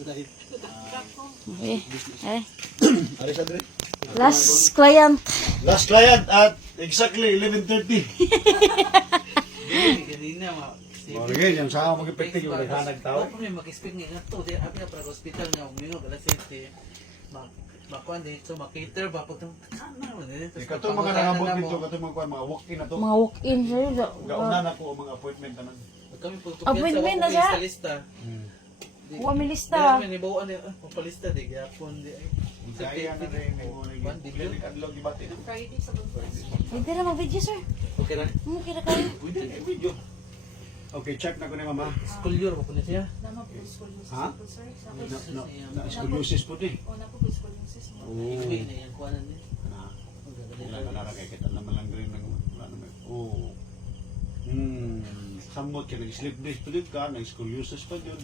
Okay. Eh. Aris, Andre. Last client. Last client at exactly 11:30. Okay, yung sa ako mag-epektig yung naghanag tao. Ako may mag-speak nga to. Di abi na para hospital nga uminog alas 7. Makuan dito, makater ba pag Ikaw mga nangabot dito, kato mga walk-in na to. Mga walk-in sir. Gauna na ko mga appointment tanan. kami po Appointment na siya? lista. Huwag may lista. Di may bawaan ni papalista di gyapon di ay. Kaya na rin mo nag clinic adlog gibati na. Pwede na mag-video sir. Okay ra. Mungkin na kayo. Pwede na video. Okay, check na ko ni mama. School year pa po na siya. Ha? Na scoliosis po di. Oh. Ibigay na yan kuanan ni. Ilan na narakay kita naman lang rin ng ano may. Oh. Samot ka nag-sleep days tulit ka, nag-scoliosis pa yun.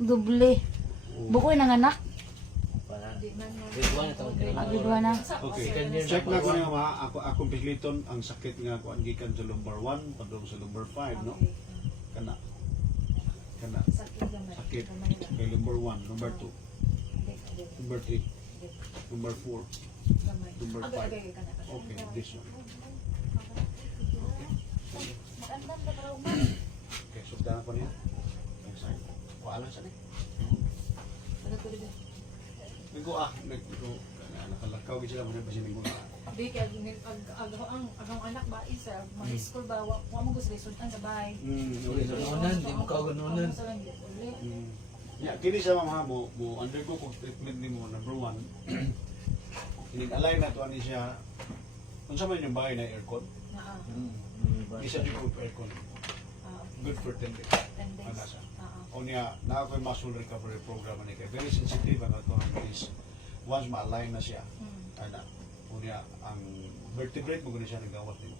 Doble. Bukoy ng anak. Grade 1 na taon ka na. Agidwa na. Okay, check na ko ni mama. Akong pikliton ang sakit nga ko gikan sa lumbar 1 padung sa lumbar 5, no? Kana sakit kay lumbar 1, lumbar 2, lumbar 3, lumbar 4, lumbar 5. Okay, this one. Okay, sugdan ko niya. Wala sa ni. Migo nakalakaw gid sila mo na sila migo. Di kay ang anak ba isa mag-school ba wa mo gusto resultan sa bahay. Ganunan, di mo kauganunan. Ya, kini sa mama mo undergo kog treatment nimo number 1. Inig-align na to ani siya. Unsa man yung bahay na aircon? Isa din po aircon. Good for 10 days. 10 days. Ano siya? O niya, na ako yung muscle recovery program ni kay very sensitive ang ito is once ma-align na siya. Ana, o niya, ang vertebrate mo gano'n siya nagawat din.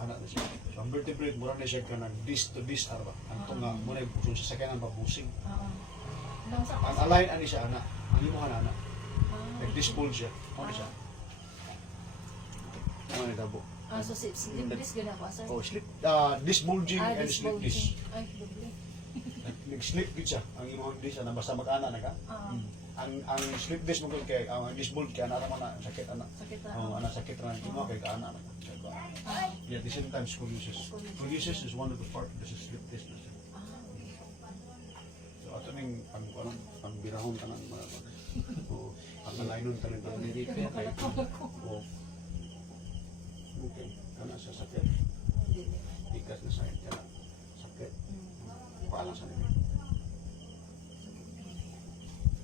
Anak na siya. So ang vertebrate, mura na siya ka ng disc to disc arba. Ang tunga, muna yung puso siya sa kanya ng babusing. Ang align ani siya, anak. Hindi mo ka na, anak. Nag-disbol siya. Ano siya? Ano ni tabo? So sleep disc gina ko sir. Oh, sleep, disc bulging and sleep disc. Ay, doble. Nag-sleep gid siya. Ang imong disc na basta mag-ana na ka. Ang sleep disc mo gud kay ang disc bulge kay ana ra man na sakit ana. Sakit na. Oh, ana sakit ra imo kay ka ana na. Yeah, at the same time scoliosis. Scoliosis is one of the part of the sleep disc na siya. So ato ning ang birahon tanan mga oh, ang alignon tanan ng Repair. oh. Okay, kana sa sakit. Ikas na sakit kana. Sakit. Paalang sa nila.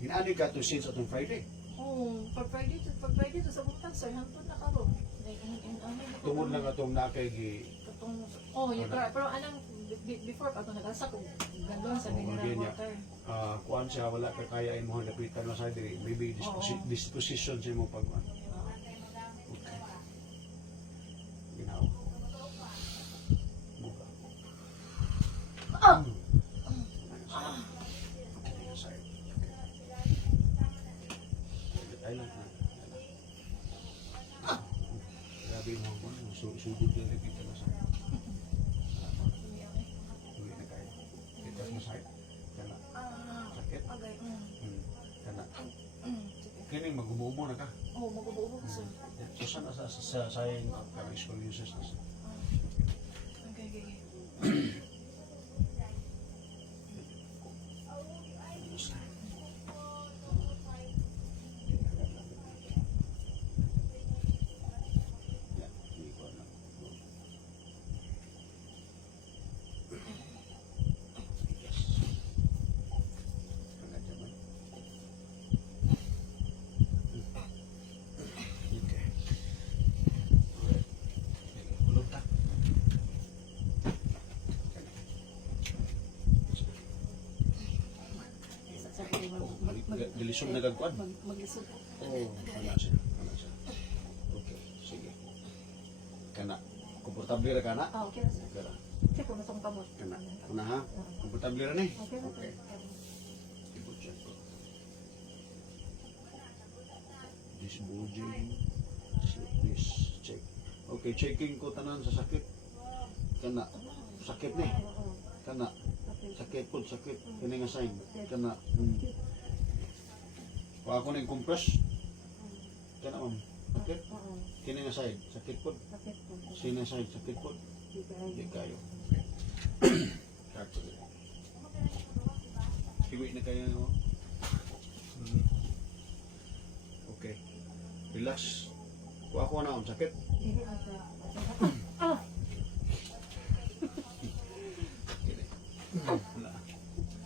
Inaadi ka to since atong Friday. Oh, pag Friday to sa butang sir hangtod na karon. Tungod lang atong nakay gi Oh, you correct. Pero anang before pa to nagasa ko gandon sa mineral maganya. water. Kuan siya wala ka kaya imong lapitan na sa diri. Maybe disposition sa imong pagkuan. Okay. Ginawa. Buka. Grabe mo mo, sugod yung lapitan na sa uwi na kayo. Kita sa side. Kana. Sakit. Agay. Kana. Kining magumubo na ka. Oh, magubuo ko sir. So sana sa sayang kanang scoliosis na siya. Okay. Dilisod na gagkuan. Maglisod. Oh, ana siya. Okay, sige. Kana. Komportable ra kana? Okay na sir. Kana. Check ko na tong kamot. Kana. Una ha. Komportable ra ni. Okay na sir. Ibu check ko. This bulging. This check. Okay, checking ko tanan sa sakit. Kana. Sakit ni. Kana. Okay. Sakit po, sakit. Kini nga sign. Kana. Kung ako na compress. Kana ma'am. Sakit. Kini nga side. Sakit po. Sina side. Sakit po. Di kayo. Sakit. Iwi na kayo. No? Okay. Relax. Kung ako na sakit. Wala.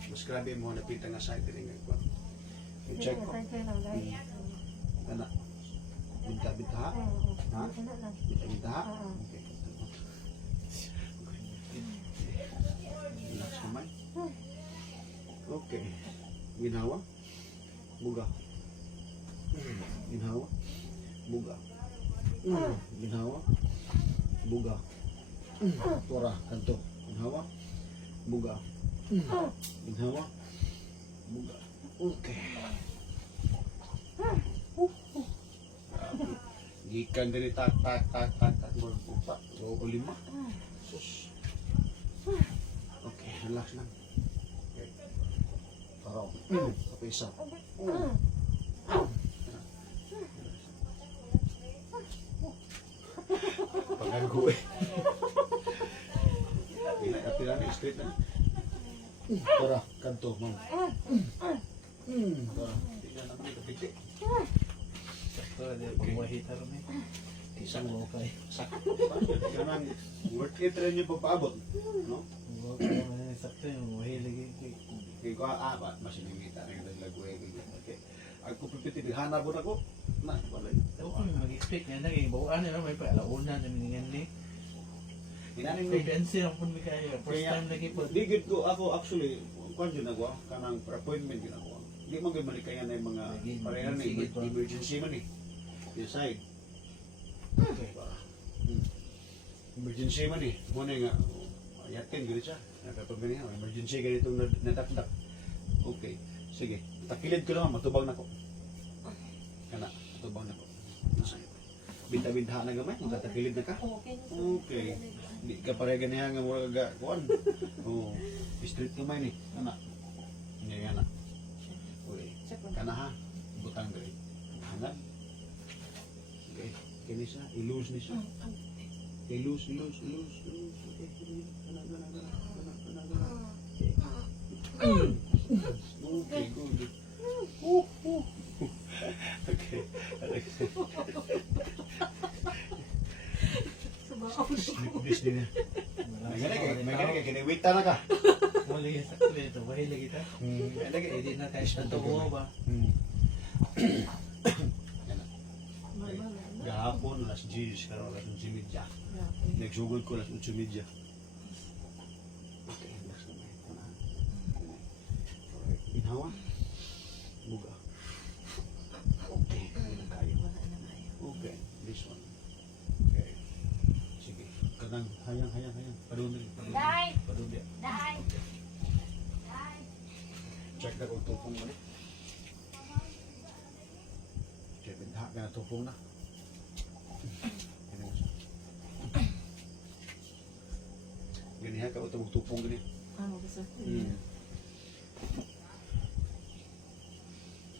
Mas grabe mo napita nga side rin nga. I-check ko. Ana. Binta-binta ha? Ha? Binta-binta ha? Okay. Relax naman. Okay. Ginawa. Buga. Ginawa. Buga. Ginawa. Buga. Tora. Kanto. Ginawa. Buga. Ginawa. Buga. Okay. Gikan dari tak mo upat o lima. Sus. Okay, relax lang. Okay. Taraw. Apa isa? Pagago eh. Pila ni straight na. Tara, kanto mo. Tara, tingnan naman ito pitik. Sakto ada pembuahi taruh ni. Isang mo kay. Sakto pa. Ganun, worth it rin yung pagpaabot. No? Sakto yung buahi lagi. Kaya ko apat, masinimita na yung lagway. Okay. Ako pipiti, hanap mo na ko. Na, wala yun. Tahu kami mag-expect nga naging bawaan na may pa alauna na miningan ni. Inaning Confidence lang pun kaya first time lagi po. Di gid ko ako actually kung yun nagwa kanang appointment yun ako. Di man gyud malikayan na yung mga pareha na emergency man eh. Yung side. Okay. Emergency man eh. Muna nga yakin gid siya. Kapag ganyan, emergency ganitong nadakdak. Okay. Sige. Takilid ko naman, matubang na ko. Kana, matubang na ko. Binta-binta na gamay, magkatakilid na ka. Okay. Hindi ka pareha ganihan nga mura ka kuan. Oh, street gamay ni. Kana. Hindi kana. Okay. Kana ha. Butang diri. Hangan. Okay. Kini siya, i-lose ni siya. I-lose. Okay. Okay, good. Okay. Sleep din na. May gani kaya kinawita na ka. Wala yung sakto ito. Buahi lagi ta. Lagi. Hindi na tayo sa tubo ba? Gahapon, alas 10, karon alas 11:30. Nagsugod ko alas 8:30. Okay, relax naman. Alright, inhawa. Buga. Okay, hindi kayo. Okay, this one. Okay. Sige, kanang hayang. Padunil. Dai! Padunil. Dai! Check na kung tupong mo. Okay, bintahak ka na tupong na. Ganyan ka o tupong ganyan.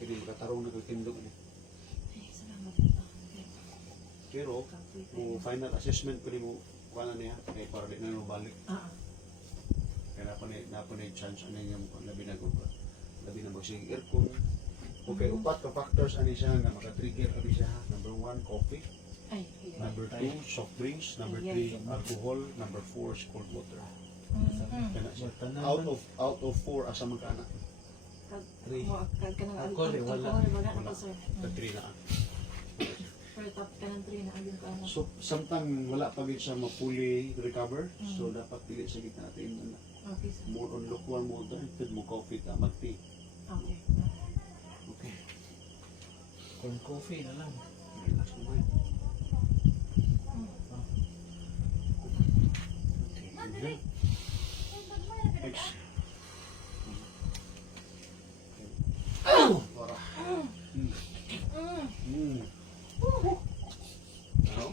Hindi makatarong na kagtindog niya. Pero, kung final assessment ko mo, kuha na niya, ay para di na balik. Kaya napanay chance ano yung labi na magsig aircon. Okay, upat ka factors ani siya nga maka-trigger ani siya. Number 1, coffee. Number 2, soft drinks. Number 3, alcohol. Number 4, cold water. Kana siya. Out of 4 asa man kana. 3. Alcohol, wala. Wala. Sa 3 na. Pero top ka ng 3 na ayun ka na. So, samtang wala pa gid siya ma-fully recover, so dapat dili sa gitna natin Okay, sir. more on lukewarm water, instead mo coffee ta mag-tea. Okay. Okay. Corn coffee na lang. Relax naman. Okay. Good. Next. Para. Ano?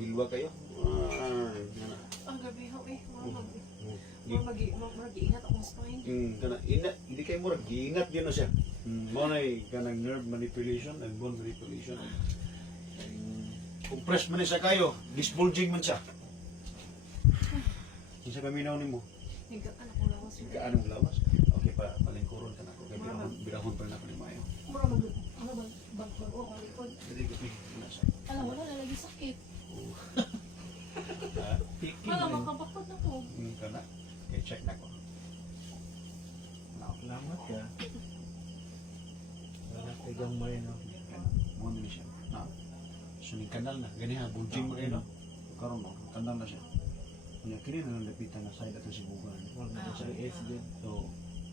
Bilwa kayo? Ang gabi ho eh. Mga mag-iingat akong spine. giingat yun na siya. Mo na kanang nerve manipulation and bone manipulation. Kung press man siya kayo, disbulging man siya. Kung sa kaminaw ni mo, Higa anak ko lawas. kaanong lawas. Okay, palingkuron ka na ako. Kaya birahon pa rin ako ni Mayo. Mura mag ano ba bago ang likod. Hindi ko nasa. Alam wala na lagi sakit. Piki. Wala makabakot na ko. Ka na. Okay, check na ko. Now, Salamat ka. Wala kay gamay no. mo na siya. Now, suning kanal na. Ganiha, bulging mo kayo, no? Karoon mo, kanal na siya. Kanya, kini na nalapitan na side ato si Bugan. Wala sa S din. So,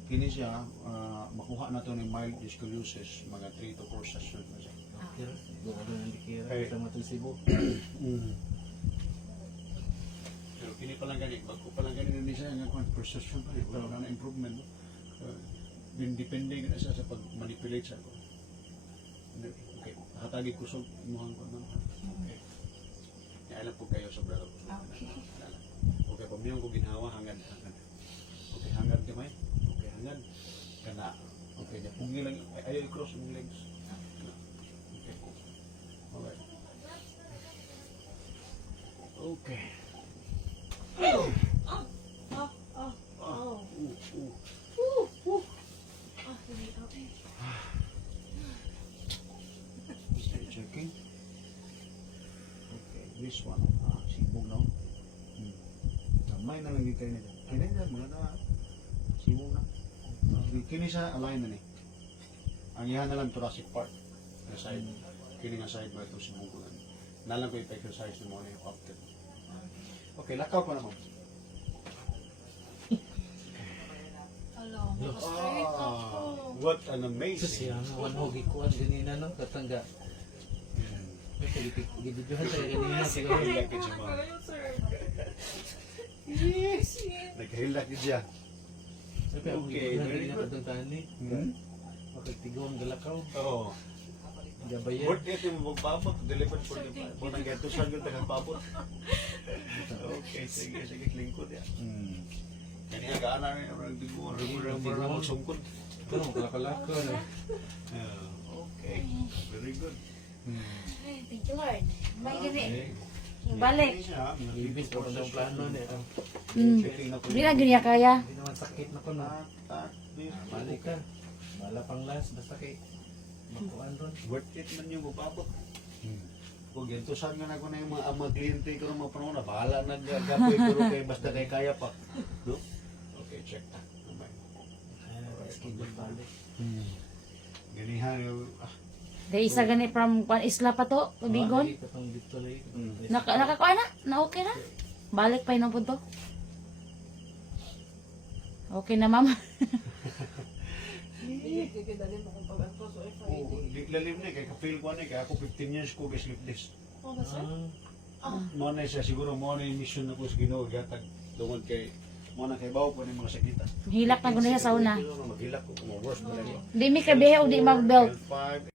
kini siya, makuha na to ni mild dyscoliosis, mga 3 to 4 sessions na siya. Kira, doon na dikira Hey. sa matusibo. Pero kini pa lang gani, bago pa lang gani na siya, nga kung first session pa rin, wala na improvement. No? Depende na siya sa pag-manipulate siya ko. Okay, hatagi ko sa imuhang ko. No? Okay. Alam po kayo sa brother. Okay. Okay, pamilyon ko ginawa, hangad. Okay, hangad kamay. Okay, hangad. Kana. Okay, na pungi lang. Ayaw i-cross yung legs. Okay. Alright. Okay. Hindi okay. Stay checking. Okay, this one. Sibog na. Gamay na lang yung kayo nito. Kini na, mga na. Sibog na. Kini sa align na ni. Ang ihan na lang thoracic part. Na side. Kini nga side ba ito sibog na. Nalang ko yung exercise na mo na yung opted. Okay, lakaw ko na mo. Alam, straight ako. What an Sus amazing. yan, one hogi kuan ganina no, katangga. May gibidyohan tayo ganina siguro. Nagkahilak siya mo. Nagkahilak siya. Okay, Okay, very ganina good. kadong tani. Okay, tigong galakaw. Oo. Gabayan. Worth it yung magpapot. Delivered for the po nang gato sa yung tagapapot. Okay, sige, sige, lingkod yan. Kanya gaana rin ang nagdigo. Ang para magsungkod. Pero magkalako na. Okay, very good. Ay, thank you Lord. May gani. Okay. Balik. Ibig ko ng plano ni. Di na gani kaya. Hindi naman sakit na ko na. Balik ka. Wala pang last basta kay makuan ron. Worth it man yung magpapot. Kung ganito saan nga na ko na yung mga kliyente ko ng mga panahon na bahala nag-gapoy pero kay basta kay kaya pa. No? Okay, check na. Schedule balik. Ganihan yung... Dahil isa gani from Kwan Isla pa to, Bigon. Katong dito lay. Nakakuha na? Na okay na? Balik pa yun po to. Okay na ma'am. Hindi dalhin mo kung pag-anto. So, if Oh, di lalim na kay ka-feel ko na kay ako 15 years ko kay sleep this. Oh, ba sir? Mo na siya siguro mo na yung mission na ko sa Ginoo gatag tungod kay mo na kay bawo po ni mga sakita. Hilak na guna siya sa una. Maghilak ko mo worse pa lang. Di mi kabihe o di mag-belt. L5